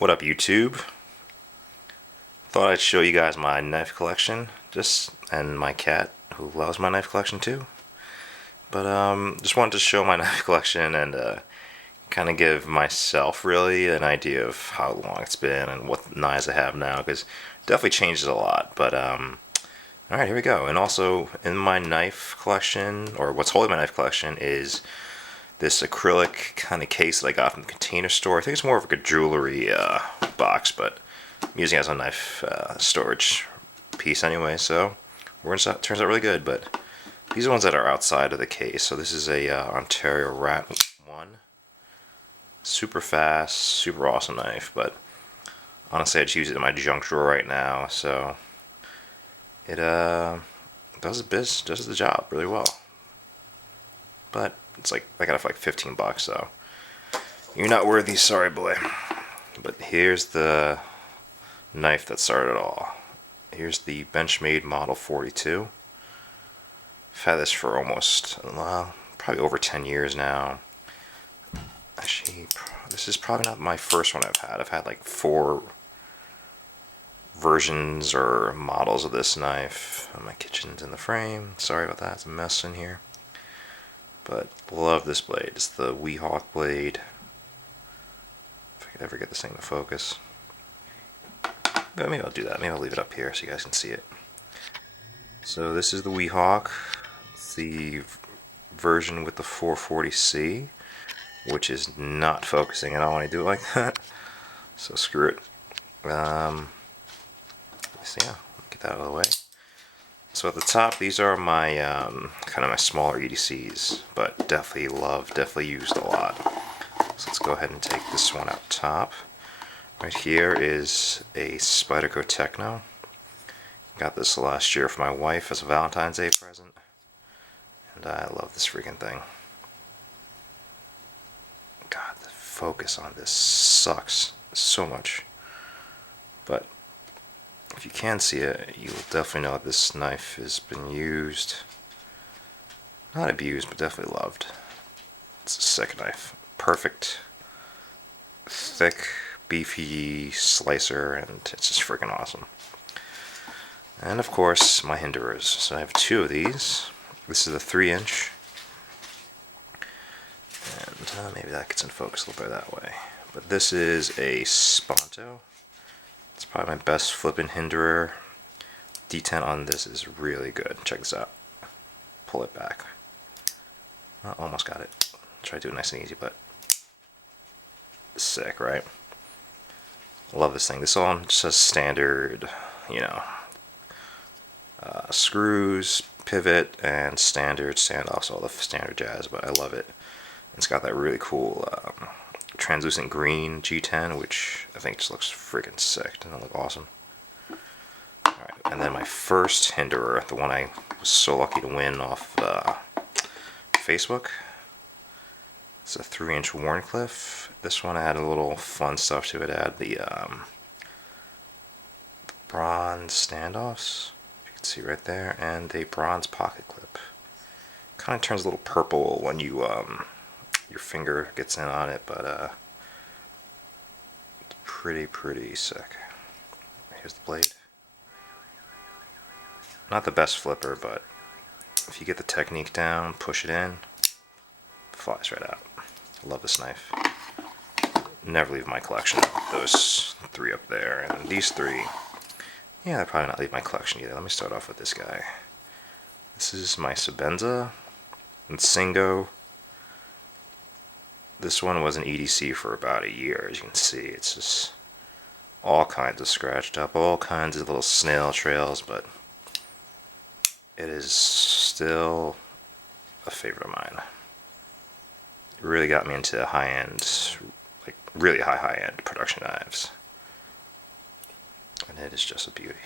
What up, YouTube? Thought I'd show you guys my knife collection, and my cat who loves my knife collection too. But just wanted to show my knife collection and kind of give myself really an idea of how long it's been and what knives I have now, because it definitely changes a lot. But all right, here we go. And also in my knife collection, or what's holding my knife collection, is this acrylic kind of case that I got from the Container Store. I think it's more of like a jewelry box, but I'm using it as a knife storage piece anyway, so it turns out really good. But these are ones that are outside of the case. So this is a Ontario Rat 1. Super fast, super awesome knife, but honestly I just use it in my junk drawer right now, so it does the job really well. But it's like, I got it for like 15 bucks, so you're not worthy, sorry boy. But here's the knife that started it all. Here's the Benchmade Model 42. I've had this for almost, well, probably over 10 years now. Actually, this is probably not my first one I've had. I've had like 4 versions or models of this knife. My kitchen's in the frame. Sorry about that, it's a mess in here. But love this blade. It's the Weehawk blade. If I could ever get this thing to focus. But maybe I'll do that. Maybe I'll leave it up here so you guys can see it. So this is the Weehawk. It's the version with the 440C, which is not focusing at all when I do it like that. So screw it. So yeah, get that out of the way. So at the top, these are my kind of my smaller EDCs, but definitely used a lot. So let's go ahead and take this one out top. Right here is a Spyderco Techno. Got this last year for my wife as a Valentine's Day present, and I love this freaking thing. God, the focus on this sucks so much. But if you can see it, you'll definitely know that this knife has been used. Not abused, but definitely loved. It's a sick knife. Perfect, thick, beefy slicer, and it's just freaking awesome. And of course, my Hinderers. So I have 2 of these. This is a 3-inch. And maybe that gets in focus a little bit that way. But this is a Sponto. It's probably my best flipping Hinderer. Detent on this is really good. Check this out. Pull it back. Almost got it. Try to do it nice and easy, but sick, right? Love this thing. This one just has standard, screws, pivot, and standard standoffs, all the standard jazz, but I love it. It's got that really cool translucent green G10, which I think just looks freaking sick. Doesn't it look awesome? Alright, and then my first Hinderer, the one I was so lucky to win off Facebook. It's a 3-inch Wharncliffe. This one I had a little fun stuff to it. I had the bronze standoffs, you can see right there, and a bronze pocket clip. Kind of turns a little purple when you your finger gets in on it, but pretty sick. Here's the blade. Not the best flipper, but if you get the technique down, push it in, flies right out. I love this knife. Never leave my collection. Those 3 up there, and these 3, yeah, they'll probably not leave my collection either. Let me start off with this guy. This is my Sebenza and Singo. This one was an EDC for about a year, as you can see. It's just all kinds of scratched up, all kinds of little snail trails, but it is still a favorite of mine. It really got me into high-end, like really high-end production knives. And it is just a beauty.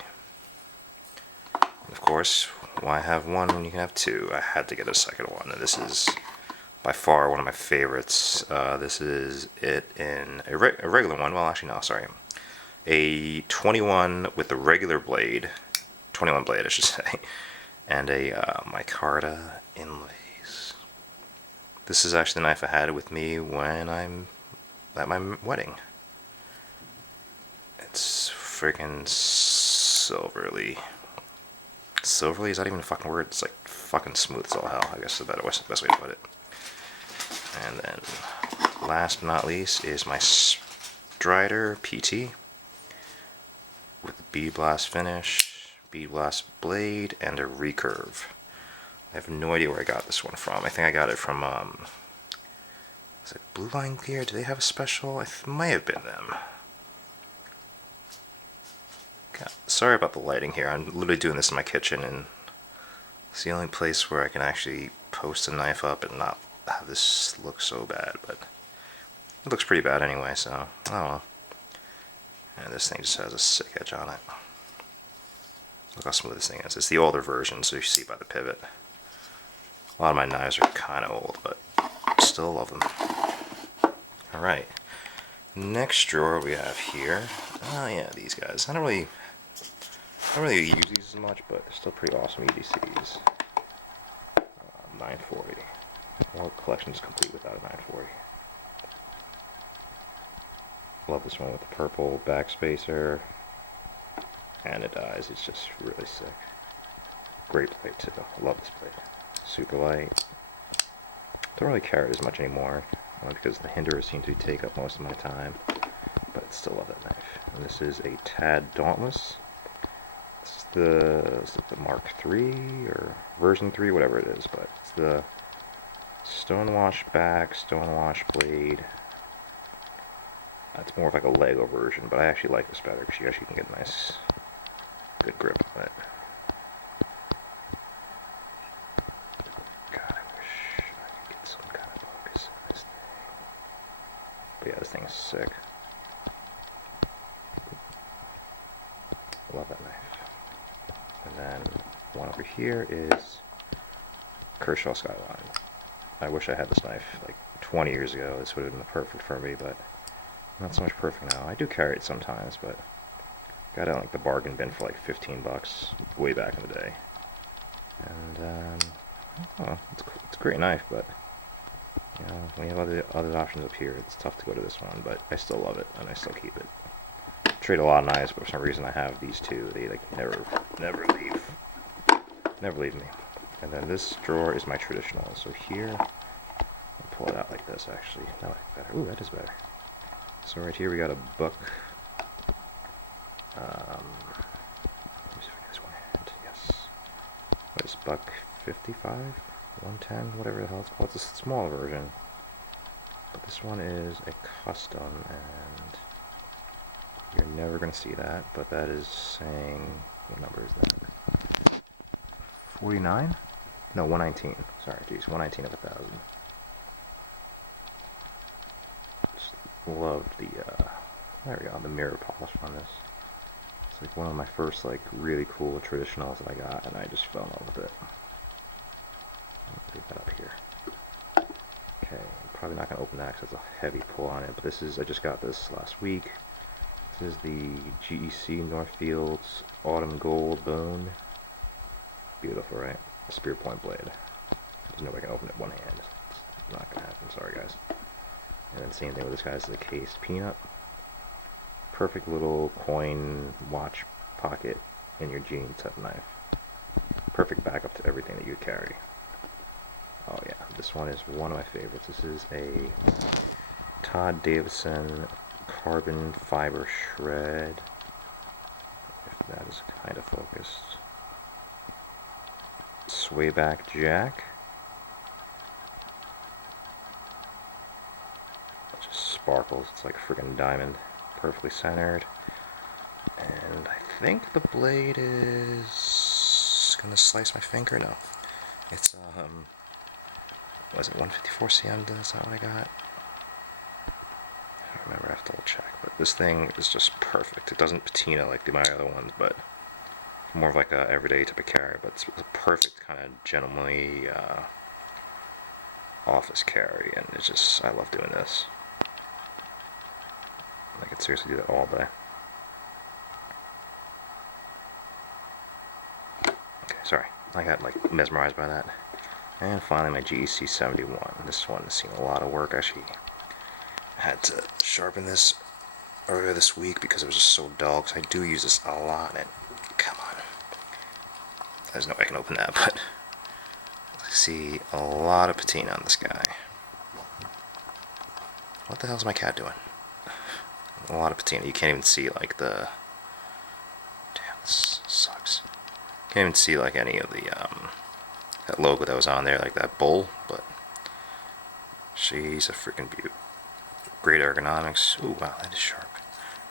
And of course, why have one when you can have 2? I had to get a second one, and this is by far one of my favorites. This is it in a regular one. Well, actually, no, sorry. A 21 with the regular blade, 21 blade, I should say, and a micarta inlays. This is actually the knife I had with me when I'm at my wedding. freaking silverly. Silverly, is that even a fucking word? It's like fucking smooth as all hell, I guess is the best way to put it. And then last but not least is my Strider PT with the Bead Blast finish, Bead Blast blade, and a recurve. I have no idea where I got this one from. I think I got it from, is it Blue Line Gear? Do they have a special? It might have been them. God, sorry about the lighting here. I'm literally doing this in my kitchen, and it's the only place where I can actually post a knife up and not have this look so bad, but it looks pretty bad anyway, so, oh well. And this thing just has a sick edge on it. Look how smooth this thing is. It's the older version, so you see by the pivot. A lot of my knives are kind of old, but still love them. Alright, next drawer we have here. Oh yeah, these guys. I don't really use these as much, but they're still pretty awesome EDCs. 940. Well, the collection is complete without a 940. Love this one with the purple backspacer. And it dies. It's just really sick. Great plate too. Love this plate. Super light. Don't really carry it as much anymore, only because the hinders seem to take up most of my time. But still love that knife. And this is a Tad Dauntless. Is it the Mark III or version 3, whatever it is, but it's the stonewash back, stonewash blade. It's more of like a Lego version, but I actually like this better because you actually can get a nice, good grip on it. God, I wish I could get some kind of focus on this thing. But yeah, this thing is sick. Love that knife. And then one over here is Kershaw Skyline. I wish I had this knife like 20 years ago. This would have been perfect for me, but not so much perfect now. I do carry it sometimes, but got it in like the bargain bin for like 15 bucks way back in the day. And it's a great knife, but you know, when you have other options up here, it's tough to go to this one. But I still love it, and I still keep it. Trade a lot of knives, but for some reason I have these two. They like never leave me. And then this drawer is my traditional. So here, I'll pull it out like this. Actually, that like better. Ooh, that is better. So right here we got a buck. Let me see if I get this one hand. Yes. What is buck 55, 110, whatever the hell it's called. It's a smaller version, but this one is a custom, and you're never going to see that, but that is saying, what number is that? 49? No, 119. Sorry, geez, 119 of 1,000. Just loved the, there we go, the mirror polish on this. It's like one of my first, like, really cool traditionals that I got, and I just fell in love with it. Leave that up here. Okay, I'm probably not going to open that because it's a heavy pull on it, but this is, I just got this last week. This is the GEC Northfields Autumn Gold Bone. Beautiful, right? Spear point blade. There's no way I can open it one hand. It's not gonna happen, sorry guys. And then same thing with this guy, this is a cased peanut. Perfect little coin watch pocket in your jeans type knife. Perfect backup to everything that you carry. Oh yeah, this one is one of my favorites. This is a Todd Davidson carbon fiber shred, if that is kind of focused. Swayback jack. It just sparkles. It's like a freaking diamond. Perfectly centered. And I think the blade is gonna slice my finger. No, it's was it 154 cm? Is that what I got? I don't remember. I have to double check. But this thing is just perfect. It doesn't patina like my other ones, but more of like a everyday type of carry. But it's a perfect kind of gentlemanly office carry, and it's just, I love doing this. I could seriously do that all day. Okay, sorry. I got like mesmerized by that. And finally my GEC 71. This one has seen a lot of work. Actually had to sharpen this earlier this week because it was just so dull, because I do use this a lot, and come on. There's no way I can open that, but I see a lot of patina on this guy. What the hell's my cat doing? A lot of patina. You can't even see like the... Damn, this sucks. Can't even see like any of the that logo that was on there, like that bull, but she's a freaking beaut. Great ergonomics. Ooh, wow, that is sharp.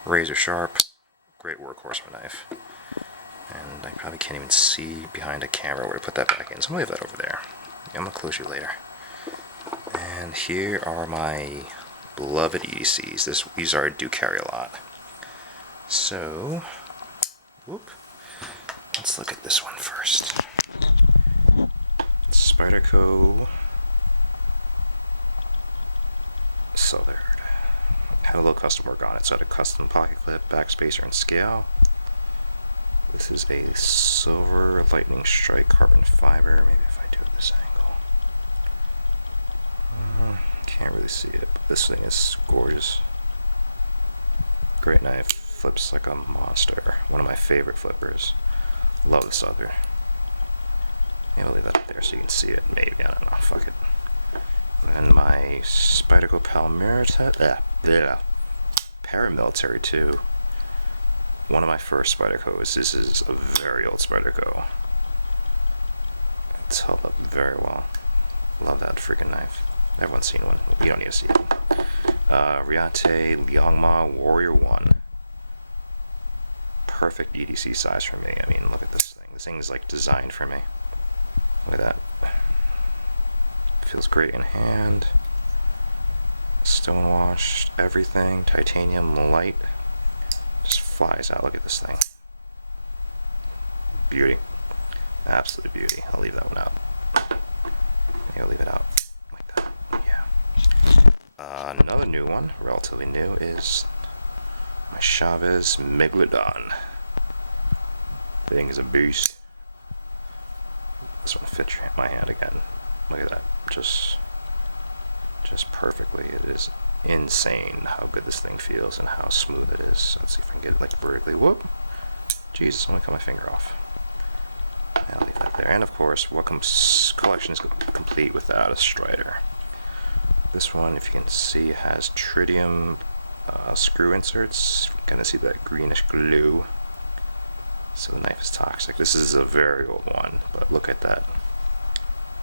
Razor sharp. Great workhorse of a knife. And I probably can't even see behind a camera where to put that back in, so I'm gonna leave that over there. I'm gonna close you later. And here are my beloved EDCs. These are do carry a lot. So, whoop. Let's look at this one first. Spyderco Southern. Had a little custom work on it, so I had a custom pocket clip, backspacer, and scale. This is a silver lightning strike carbon fiber. Maybe if I do it this angle. Can't really see it, but this thing is gorgeous. Great knife. Flips like a monster. One of my favorite flippers. Love the Southern. Maybe I'll leave that up there so you can see it. Maybe, I don't know. Fuck it. And my Spyderco Paramilitary 2. One of my first Spydercos. This is a very old Spyderco. It's held up very well. Love that freaking knife. Everyone's seen one. You don't need to see it. Riate Liangma Warrior 1. Perfect EDC size for me. I mean, look at this thing. This thing is like designed for me. Look at that. Feels great in hand. Stone washed, everything. Titanium light. Just flies out. Look at this thing. Beauty. Absolute beauty. I'll leave that one out. I'll leave it out like that. Yeah. Another new one, relatively new, is my Chavez Megalodon. Thing is a beast. This one fits my hand again. Look at that. Just perfectly. It is insane how good this thing feels and how smooth it is. Let's see if I can get it like vertically. Whoop! Jesus, I'm gonna cut my finger off. And I'll leave that there. And of course, what collection is complete without a Strider? This one, if you can see, has tritium screw inserts. You can kind of see that greenish glue. So the knife is toxic. This is a very old one, but look at that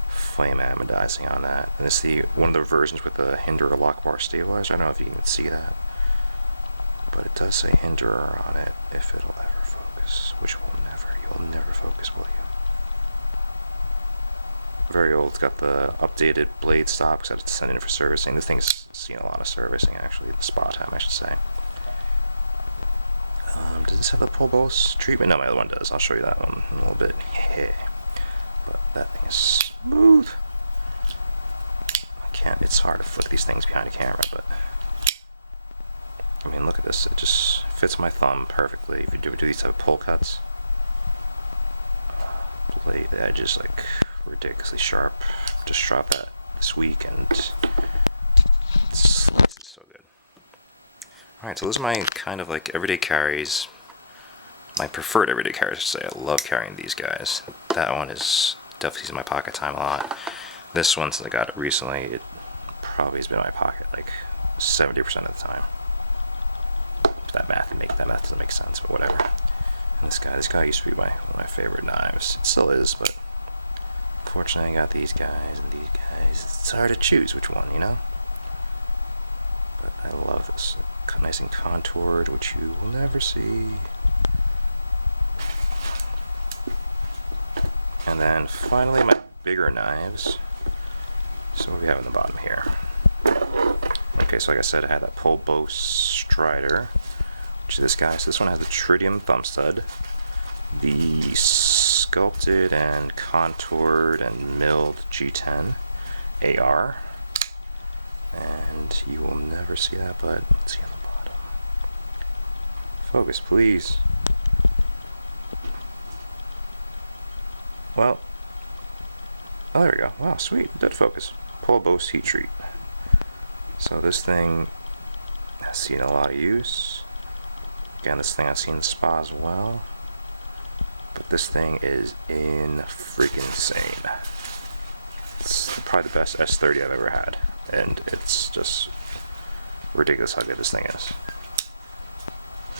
flame anodizing on that. And it's one of the versions with the Hinderer lock bar stabilizer. I don't know if you can see that, but it does say Hinderer on it. If it'll ever focus, which will never. You'll never focus, will you? Very old. It's got the updated blade stop because I had to send it in for servicing. This thing's seen a lot of servicing, actually. The spot time, I should say. Does this have the Polbos treatment? No, my other one does. I'll show you that one in a little bit. Yeah. But that thing is smooth. It's hard to flick these things behind a camera, but I mean, look at this. It just fits my thumb perfectly. If you do these type of pull cuts, blade, the edge is like ridiculously sharp. Just dropped that this week and it slices so good. Alright, so those are my kind of like everyday carries. My preferred everyday carries, I should say. I love carrying these guys. That one is definitely in my pocket time a lot. This one, since I got it recently, it probably has been in my pocket like 70% of the time. If that math doesn't make sense, but whatever. And this guy used to be one of my favorite knives. It still is, but unfortunately I got these guys and these guys. It's hard to choose which one, you know? But I love this. Nice and contoured, which you will never see. And then finally my bigger knives. So what do we have in the bottom here? Okay, so like I said, I had that Polbos Strider, which is this guy. So this one has the tritium thumb stud, the sculpted and contoured and milled G10 AR, and you will never see that, but let's see on the bottom. Focus, please. Well, oh, there we go. Wow, sweet. Dead focus. Polbos heat treat. So this thing seen a lot of use. Again, this thing I've seen in the spa as well. But this thing is freaking insane. It's probably the best S30 I've ever had. And it's just ridiculous how good this thing is.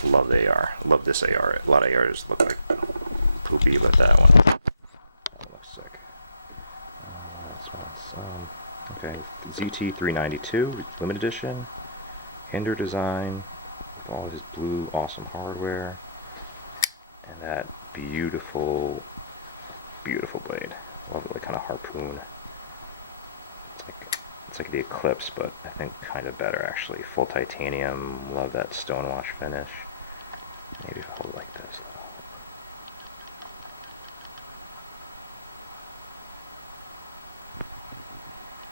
Love the AR. Love this AR. A lot of ARs look like poopy, but that one looks sick. Okay, ZT392 limited edition, Hinder design with all of his blue awesome hardware, and that beautiful, beautiful blade. Love it, like kind of harpoon. It's like the Eclipse, but I think kind of better actually. Full titanium. Love that stonewash finish. Maybe if I hold it like this.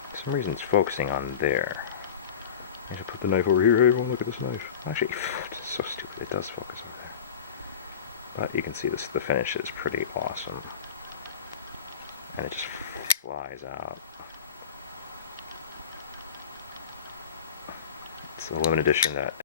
For some reason it's focusing on there. I should put the knife over here. Hey everyone, look at this knife. Actually, it's so stupid. It does focus over there. But you can see this. The finish is pretty awesome. And it just flies out. It's a limited edition that